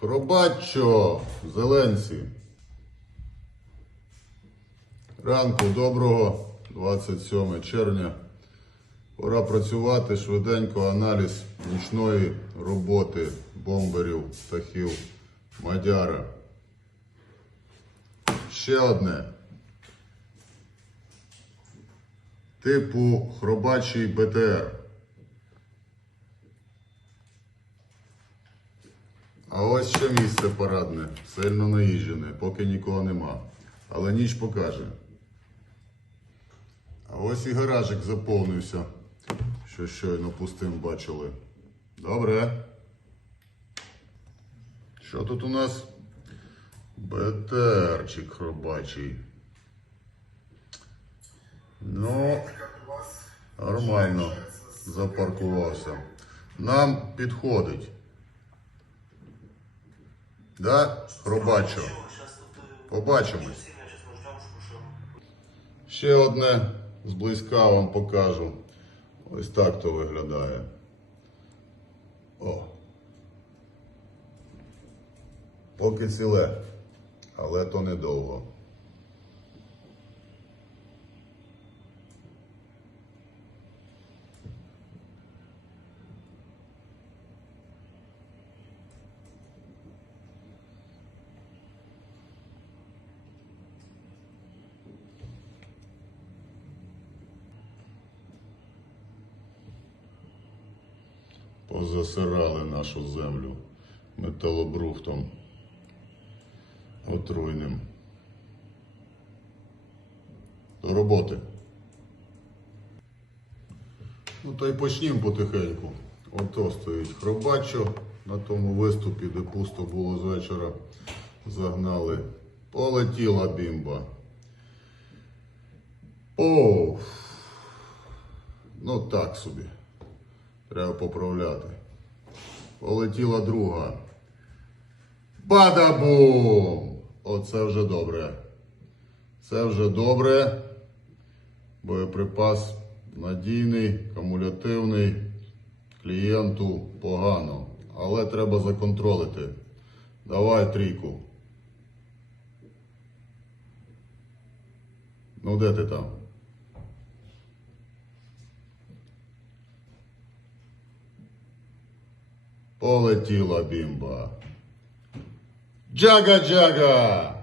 Хробаччо, зеленці. Ранку доброго, 27 червня. Пора працювати швиденько аналіз нічної роботи бомберів, птахів, мадяра. Ще одне. Типу хробачий БТР. А ось ще місце парадне, сильно наїжджене, поки нікого нема. Але ніч покаже. А ось і гаражик заповнився, що щойно пустим бачили. Добре. Що тут у нас? БТРчик хробачий. Ну, нормально запаркувався. Нам підходить. Да, Пробачу. Побачимось. Ще одне зблизька вам покажу. Ось так то виглядає. О. Поки ціле, але то недовго. Позасирали нашу землю металобрухтом отруйним. До роботи. Ну то й почнімо потихеньку. Ото стоїть хробачо на тому виступі, де пусто було з вечора. Загнали. Полетіла бімба. О, ну так собі. Треба поправляти. Полетіла друга. Бадабум! Оце вже добре. Це вже добре. Боєприпас надійний, кумулятивний. Клієнту погано. Але треба законтролити. Давай трійку. Ну, де ти там? Полетіла бімба. Джага-джага!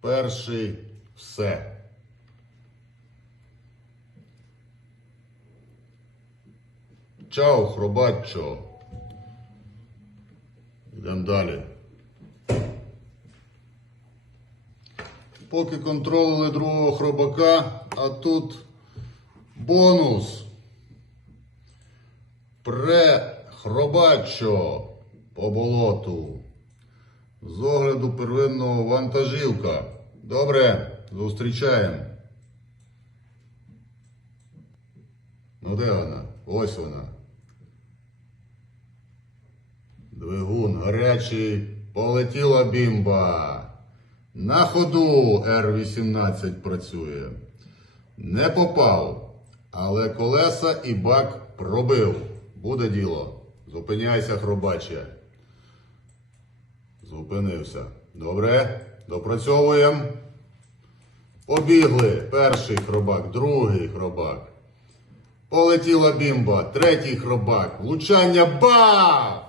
Перший все. Чао, хробаччо. Йдемо далі. Поки контролили другого хробака, а тут бонус. Пре-хробачо по болоту. З огляду первинного вантажівка. Добре, зустрічаємо. Ну де вона? Ось вона. Двигун гарячий. Полетіла бімба. На ходу Р-18 працює. Не попав, але колеса і бак пробив. Буде діло. Зупиняйся, хробаче. Зупинився. Добре, допрацьовуємо. Побігли. Перший хробак, другий хробак. Полетіла бімба, третій хробак. Влучання бах!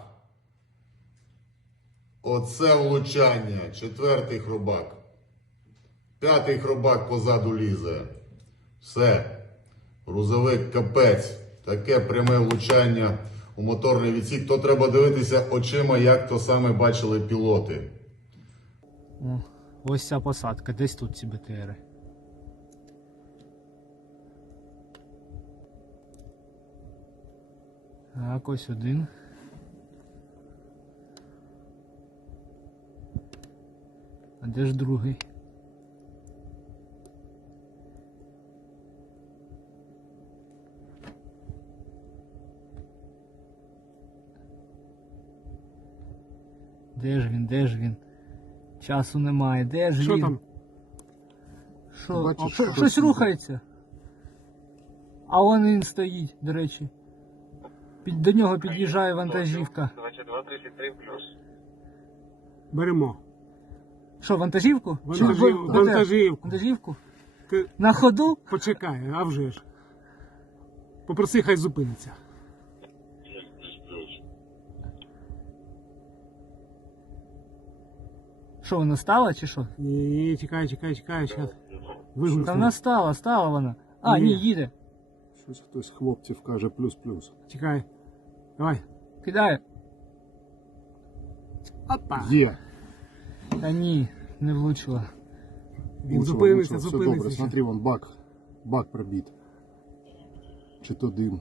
Оце влучання. Четвертий хробак. П'ятий хробак позаду лізе. Все. Грузовик капець. Таке пряме влучання у моторний відсік. То треба дивитися очима, як то саме бачили пілоти. О, ось ця посадка, десь тут ці БТРи. Так, ось один. А де ж другий? Де ж він, де ж він? Часу немає, де ж Що він? там? Що? Бачиш, А, що щось там? рухається. А он він стоїть, до речі. Під, до нього під'їжджає вантажівка. 2233 плюс. Беремо. Що, вантажівку? Чи Вантажів- вантажівку. Вантажівку? Ти На ходу? почекай, а вже ж. Попроси, хай зупиниться. Що, вона стала чи що? Ні, чекай, чекай, чекай, зараз. Вигукну. Та вона стала, стала вона. А, ні, Ні. їде. Щось хтось з хлопців каже плюс-плюс. Чекай. Давай. Кидає. Опа. Є! Та ні, не влучила. Він Влучило, зупиниться, влучило, Все зупиниться. добре, ще. смотри, вон бак. Бак пробит. Чи то дим.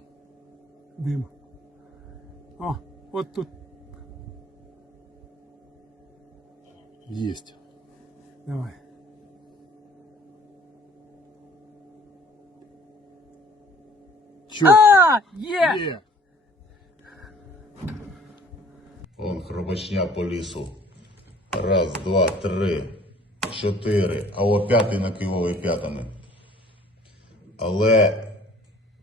Дим. О, от тут. Єсть. Давай. Чо? А, є! Є! Он хробачня по лісу. Раз, два, три, чотири. А о п'ятий накивовий п'ятами. Але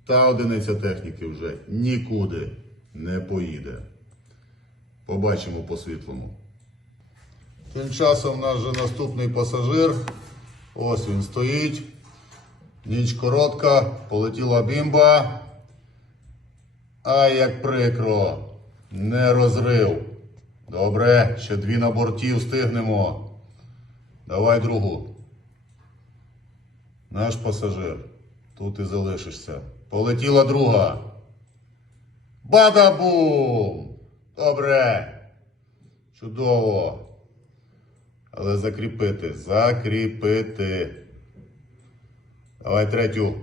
та одиниця техніки вже нікуди не поїде. Побачимо по світлому. Тим часом наш же наступний пасажир. Ось він стоїть. Ніч коротка, полетіла бімба. Ай, як прикро. Не розрив. Добре, ще дві на борті встигнемо. Давай другу. Наш пасажир. Тут і залишишся. Полетіла друга. Бадабум! Добре. Чудово. Але закріпити. Закріпити. Давай третю.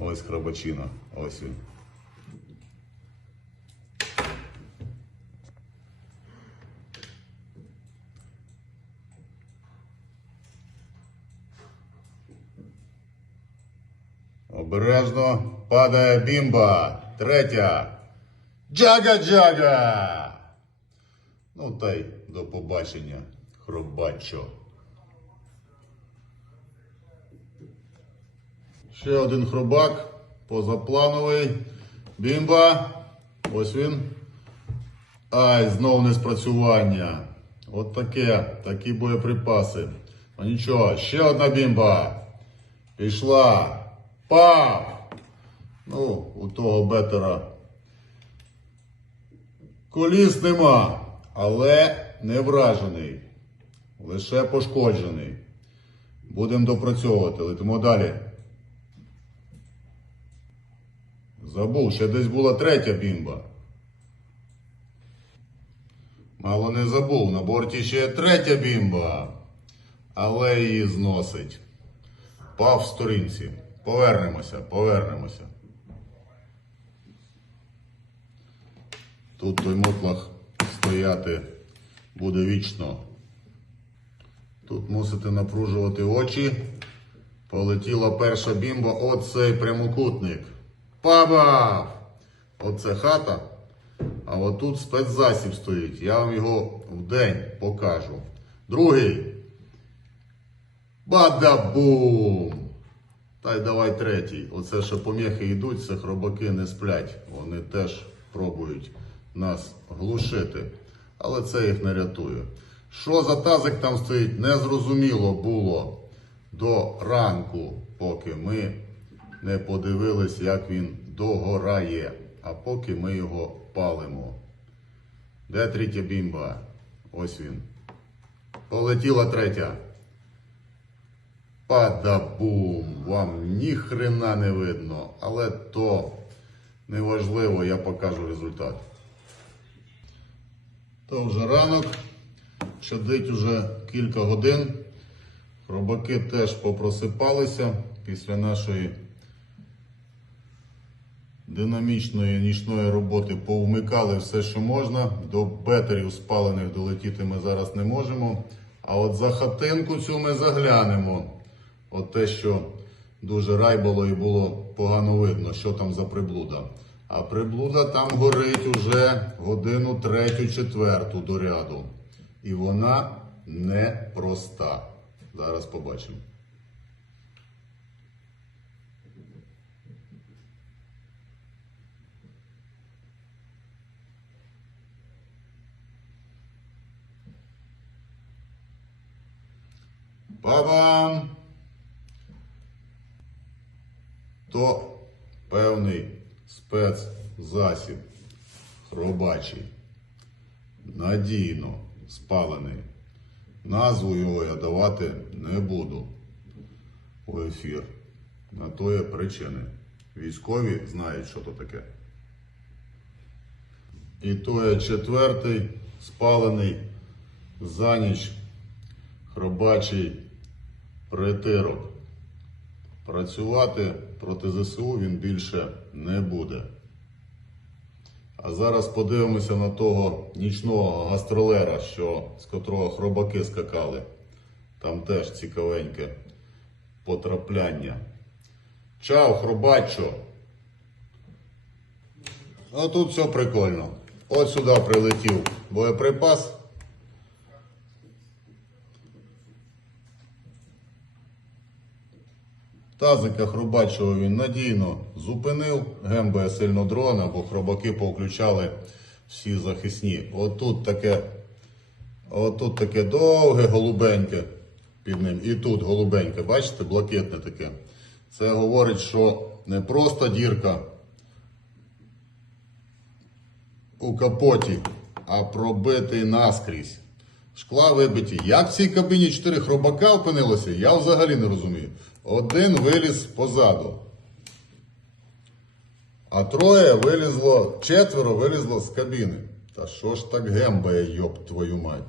Ось храбачина. Ось він. Обережно падає бімба. Третя. Джага-джага. Ну та й до побачення, хробачо. Ще один хробак, позаплановий. Бімба. Ось він. Ай, знов не спрацювання. От таке, такі боєприпаси. Ну нічого, ще одна бімба. Пішла. Пав! Ну, у того бетера коліс нема, але не вражений. Лише пошкоджений. Будемо допрацьовувати. Летимо далі. Забув, ще десь була третя бімба. Мало не забув, на борті ще є третя бімба. Але її зносить. Пав в сторінці. Повернемося, повернемося. Тут той мотлах стояти буде вічно. Тут мусите напружувати очі. Полетіла перша бімба. Оцей прямокутник. Пабав! Оце хата. А отут спецзасіб стоїть. Я вам його вдень покажу. Другий. Бадабум! Та й давай третій. Оце що поміхи йдуть, це хробаки не сплять. Вони теж пробують нас глушити. Але це їх не рятує. Що за тазик там стоїть, незрозуміло було до ранку, поки ми не подивились, як він догорає. А поки ми його палимо. Де третя бімба? Ось він. Полетіла третя. Падабум! Вам ні хрена не видно, але то неважливо, я покажу результат. То вже ранок, чадить уже кілька годин. Хробаки теж попросипалися після нашої динамічної нічної роботи повмикали все, що можна. До бетерів спалених долетіти ми зараз не можемо. А от за хатинку цю ми заглянемо. От те, що дуже райбало і було погано видно, що там за приблуда. А приблуда там горить уже годину третю-четверту до ряду. І вона не проста. Зараз побачимо. Па-бам! То певний спецзасіб хробачий, надійно спалений. Назву його я давати не буду у ефір. На то є причини. Військові знають, що то таке. І то є четвертий спалений за ніч хробачий притирок. Працювати проти ЗСУ він більше не буде. А зараз подивимося на того нічного гастролера, що, з котрого хробаки скакали. Там теж цікавеньке потрапляння. Чао, хробачо! А тут все прикольно. От сюди прилетів боєприпас. Тазика хробачого він надійно зупинив, гембає сильно дрона, бо хробаки повключали всі захисні. Отут таке, отут таке довге голубеньке під ним. І тут голубеньке, бачите, блакитне таке. Це говорить, що не просто дірка у капоті, а пробитий наскрізь. Шкла вибиті. Як в цій кабіні 4 хробака опинилося, я взагалі не розумію. Один виліз позаду. А троє вилізло, четверо вилізло з кабіни. Та що ж так гембає, йоб твою мать?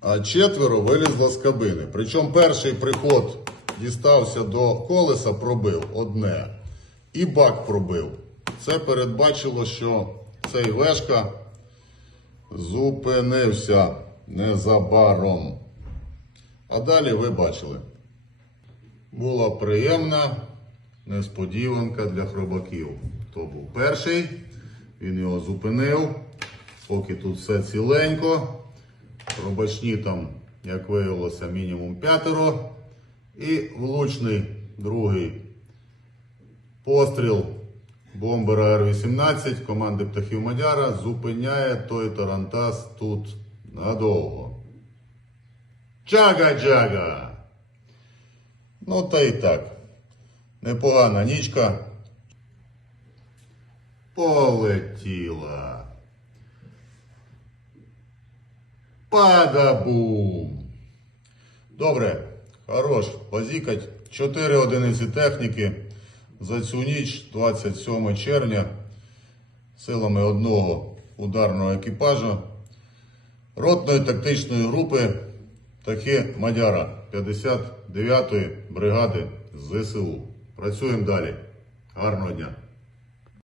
А четверо вилізло з кабини. Причому перший приход дістався до колеса, пробив одне. І бак пробив. Це передбачило, що цей вешка зупинився незабаром. А далі ви бачили. Була приємна несподіванка для хробаків. То був перший, він його зупинив, поки тут все ціленько. Хробачні там, як виявилося, мінімум п'ятеро. І влучний другий постріл бомбера Р-18 команди птахів Мадяра зупиняє той Тарантас тут надовго. Джага-джага! Ну та й так. Непогана нічка. Полетіла. Падабум. Добре, хорош. Позікать. 4 одиниці техніки. За цю ніч, 27 червня, силами одного ударного екіпажа, ротної тактичної групи Птахи Мадяра 59-ї бригади ЗСУ. Працюємо далі. Гарного дня!